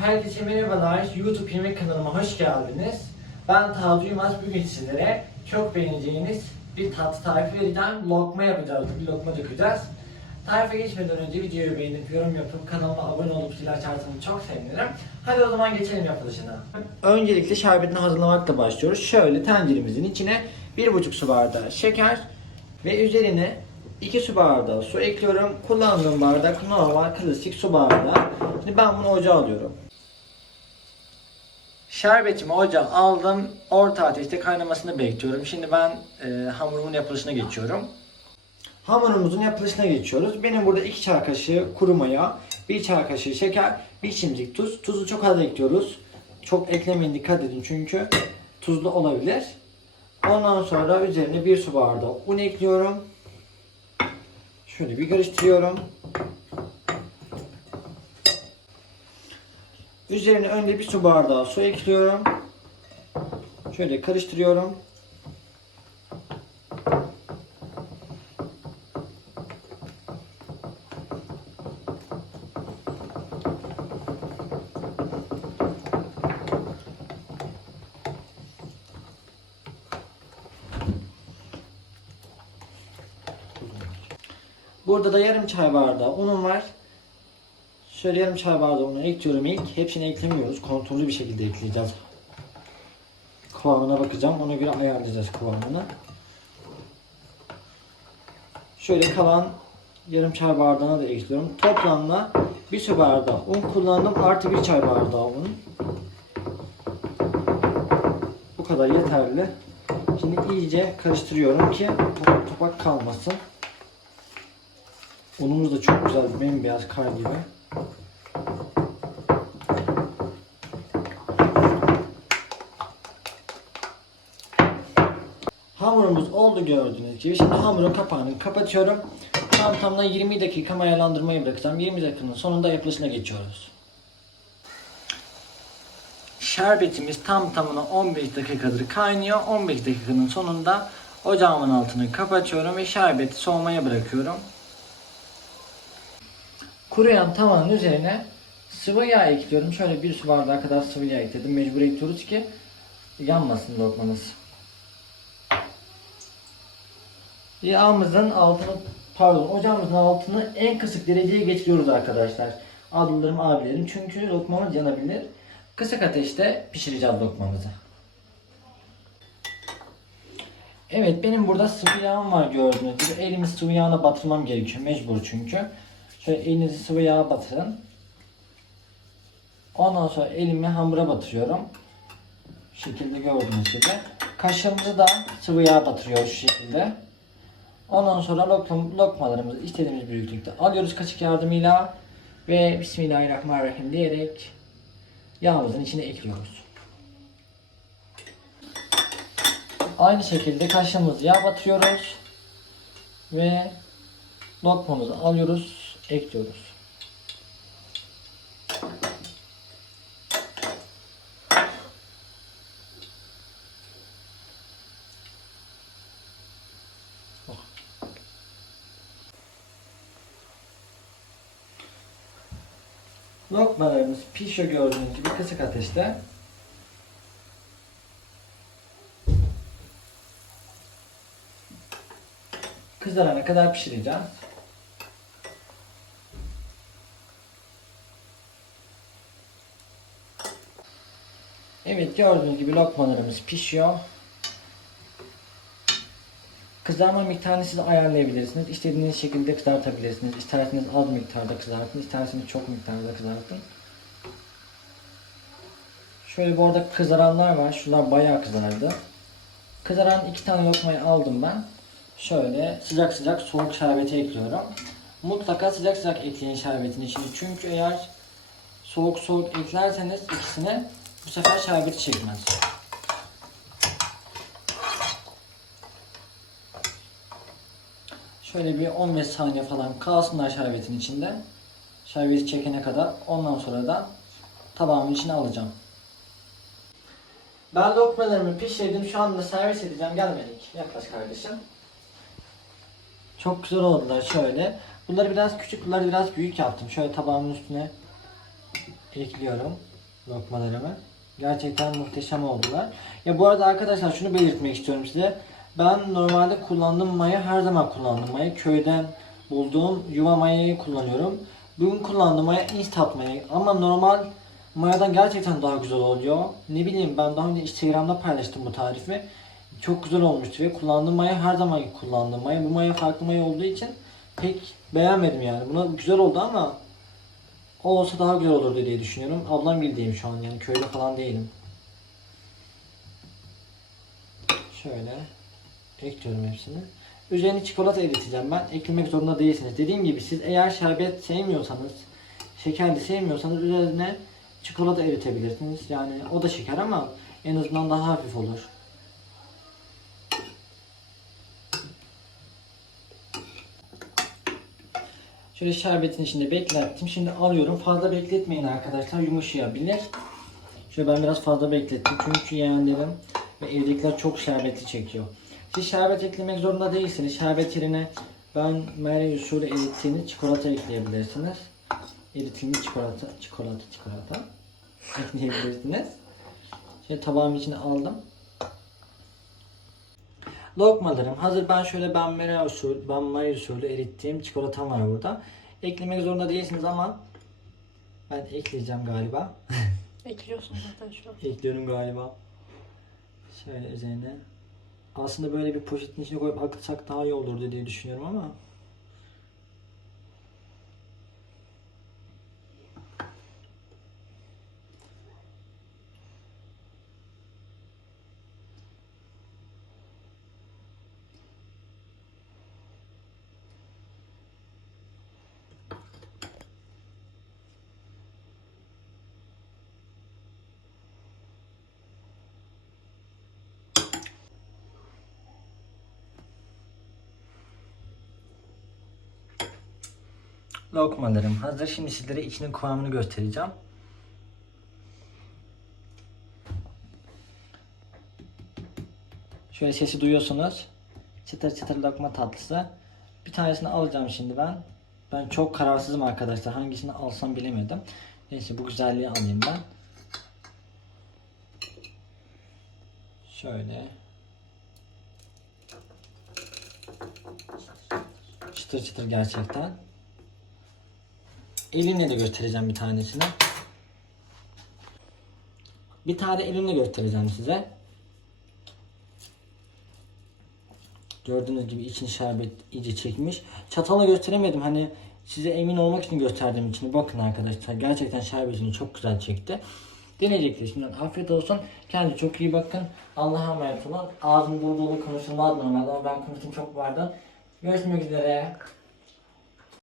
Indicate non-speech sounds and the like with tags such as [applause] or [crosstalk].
Herkese merhabalar. YouTube yemek kanalıma hoş geldiniz. Ben Taha Duymaz. Bugün sizlere çok beğeneceğiniz bir tatlı tarifi vereceğim. Lokma yapacağız. Bir lokma dökeceğiz. Tarife geçmeden önce videoyu beğenip yorum yapıp kanalıma abone olup zil açarsanız çok sevinirim. Hadi o zaman geçelim yapılışına. Öncelikle şerbetini hazırlamakla başlıyoruz. Şöyle tenceremizin içine 1,5 su bardağı şeker ve üzerine 2 su bardağı su ekliyorum. Kullandığım bardak normal klasik su bardağı. Şimdi ben bunu ocağa alıyorum. Şerbetimi ocağa aldım. Orta ateşte kaynamasını bekliyorum. Şimdi ben e, hamurumun yapılışına geçiyorum. Hamurumuzun yapılışına geçiyoruz. Benim burada 2 çay kaşığı kuru maya, 1 çay kaşığı şeker, 1 çimdik tuz. Tuzu çok az ekliyoruz. Çok eklemeyin dikkat edin çünkü tuzlu olabilir. Ondan sonra üzerine 1 su bardağı un ekliyorum. Şöyle bir karıştırıyorum. Üzerine önce bir su bardağı su ekliyorum. Şöyle karıştırıyorum. Burada da yarım çay bardağı unum var. Şöyle yarım çay bardağı unu ekliyorum ilk. Hepsini eklemiyoruz. Kontrollü bir şekilde ekleyeceğiz. Kıvamına bakacağım. Ona göre ayarlayacağız kıvamını. Şöyle kalan yarım çay bardağına da ekliyorum. Toplamda bir su bardağı un kullandım. Artı bir çay bardağı un. Bu kadar yeterli. Şimdi iyice karıştırıyorum ki topak topak kalmasın. Unumuz da çok güzel bembeyaz kar gibi. Hamurumuz oldu gördüğünüz gibi. Şimdi hamurun kapağını kapatıyorum. Tam tamına 20 dakika mayalandırmayı bırakacağım. 20 dakikanın sonunda yapılışına geçiyoruz. Şerbetimiz tam tamına 15 dakikadır kaynıyor. 15 dakikanın sonunda ocağımın altını kapatıyorum ve şerbeti soğumaya bırakıyorum. Kuruyan tavanın üzerine sıvı yağ ekliyorum. Şöyle bir su bardağı kadar sıvı yağ ekledim. Mecbur ekliyoruz ki yanmasın lokmamız. Yağımızın altını pardon ocağımızın altını en kısık dereceye getiriyoruz arkadaşlar. Ablalarım abilerim çünkü lokmamız yanabilir. Kısık ateşte pişireceğiz lokmamızı. Evet benim burada sıvı yağım var gördüğünüz gibi. Elimi sıvı yağına batırmam gerekiyor mecbur çünkü. Şöyle elinizi sıvı yağa batırın. Ondan sonra elimi hamura batırıyorum. Şu şekilde gördüğünüz gibi. Kaşığımızı da sıvı yağa batırıyoruz şu şekilde. Ondan sonra lokma, lokmalarımızı istediğimiz büyüklükte alıyoruz kaşık yardımıyla ve Bismillahirrahmanirrahim diyerek yağımızın içine ekliyoruz. Aynı şekilde kaşığımızı yağ batırıyoruz ve lokmamızı alıyoruz, ekliyoruz. Lokmalarımız pişiyor gördüğünüz gibi kısık ateşte. Kızarana kadar pişireceğiz. Evet gördüğünüz gibi lokmalarımız pişiyor. Kızarma miktarını siz ayarlayabilirsiniz. İstediğiniz şekilde kızartabilirsiniz. İsterseniz az miktarda kızartın, isterseniz çok miktarda kızartın. Şöyle bu arada kızaranlar var. Şunlar bayağı kızardı. Kızaran iki tane lokmayı aldım ben. Şöyle sıcak sıcak soğuk şerbeti ekliyorum. Mutlaka sıcak sıcak ekleyin şerbetin içine. Çünkü eğer soğuk soğuk eklerseniz ikisine bu sefer şerbeti çekmez. Şöyle bir 15 saniye falan kalsınlar şerbetin içinde. Şerbeti çekene kadar. Ondan sonra da tabağımın içine alacağım. Ben lokmalarımı pişirdim. Şu anda servis edeceğim. Gelmedik. Yaklaş kardeşim. Çok güzel oldular şöyle. Bunları biraz küçük, bunları biraz büyük yaptım. Şöyle tabağımın üstüne ekliyorum. lokmalarımı. Gerçekten muhteşem oldular. Ya bu arada arkadaşlar şunu belirtmek istiyorum size. Ben normalde kullandığım maya her zaman kullandım maya. Köyden bulduğum yuva mayayı kullanıyorum. Bugün kullandığım maya instant maya. Ama normal mayadan gerçekten daha güzel oluyor. Ne bileyim ben daha önce Instagram'da paylaştım bu tarifi. Çok güzel olmuştu ve kullandığım maya her zaman kullandığım maya. Bu maya farklı maya olduğu için pek beğenmedim yani. Buna güzel oldu ama o olsa daha güzel olurdu diye düşünüyorum. Ablam bildiğim şu an yani köyde falan değilim. Şöyle ekliyorum hepsini. Üzerine çikolata eriteceğim ben. Eklemek zorunda değilsiniz. Dediğim gibi siz eğer şerbet sevmiyorsanız, şekerli sevmiyorsanız üzerine çikolata eritebilirsiniz. Yani o da şeker ama en azından daha hafif olur. Şöyle şerbetin içinde beklettim. Şimdi alıyorum. Fazla bekletmeyin arkadaşlar. Yumuşayabilir. Şöyle ben biraz fazla beklettim. Çünkü yeğenlerim ve evdekiler çok şerbetli çekiyor. Siz şerbet eklemek zorunda değilsiniz. Şerbet yerine ben meyve usulü erittiğiniz çikolata ekleyebilirsiniz. Eritilmiş çikolata, çikolata, çikolata [laughs] ekleyebilirsiniz. Şöyle tabağımın içine aldım. Lokmalarım hazır ben şöyle ben mera usulü, ben maya usulü erittiğim çikolatam var burada. Eklemek zorunda değilsiniz ama ben ekleyeceğim galiba. [laughs] Ekliyorsun zaten şu an. Ekliyorum galiba. Şöyle üzerine. Aslında böyle bir poşetin içine koyup akıtsak daha iyi olurdu diye düşünüyorum ama. Lokmalarım hazır. Şimdi sizlere içinin kıvamını göstereceğim. Şöyle sesi duyuyorsunuz. Çıtır çıtır lokma tatlısı. Bir tanesini alacağım şimdi ben. Ben çok kararsızım arkadaşlar. Hangisini alsam bilemedim. Neyse bu güzelliği alayım ben. Şöyle. Çıtır çıtır gerçekten. Elimle de göstereceğim bir tanesini. Bir tane elimle göstereceğim size. Gördüğünüz gibi için şerbet iyice çekmiş. Çatalla gösteremedim hani size emin olmak için gösterdiğim için. Bakın arkadaşlar gerçekten şerbetini çok güzel çekti. Deneyeceksiniz. Şimdiden afiyet olsun. Kendinize çok iyi bakın. Allah'a emanet olun. Ağzım dolu dolu konuşulmaz normalde ama ben konuştum çok vardı. Görüşmek üzere.